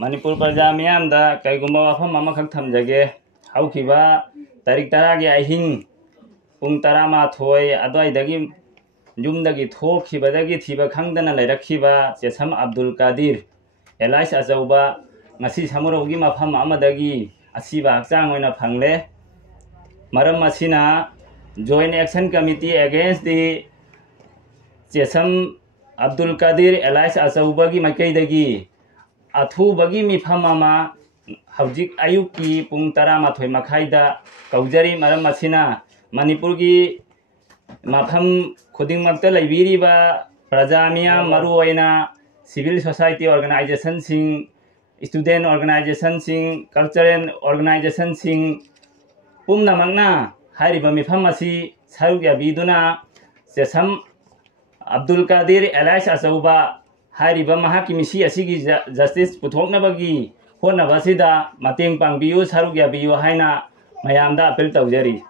मणिपुर प्रजा मियाम दा कईगुम्बा वफम अमखक थमजगे हौखिबा तारीख 10 गी अहिंग पुंग 12 अद्वाइदगी युमदगी थोखिबदगी थीबा खंगदना लैरखिबा चेसम अब्दुल कादिर एलाइस अजौबा ngasi samuraugi mafam amadagi asiba hachang oina phangle maram asina joint action committee against the chesam abdul kadir elais achaubagi makaidagi athubagi mifam ama haujik ayuki pung 12 makhaida kaujari maram asina manipurgi mafam khudingmakta laibiriba prajamiya maru oina civil society organization sing student organization sing cultural organization sing pumna mangna hariba mifam asi saruk yabiduna chesam abdul kadir elais achauba hariba mahaki misi asigi justice puthokna bagi hona basida mateng pangbiu saruk yabiu haina mayamda appeal tawjari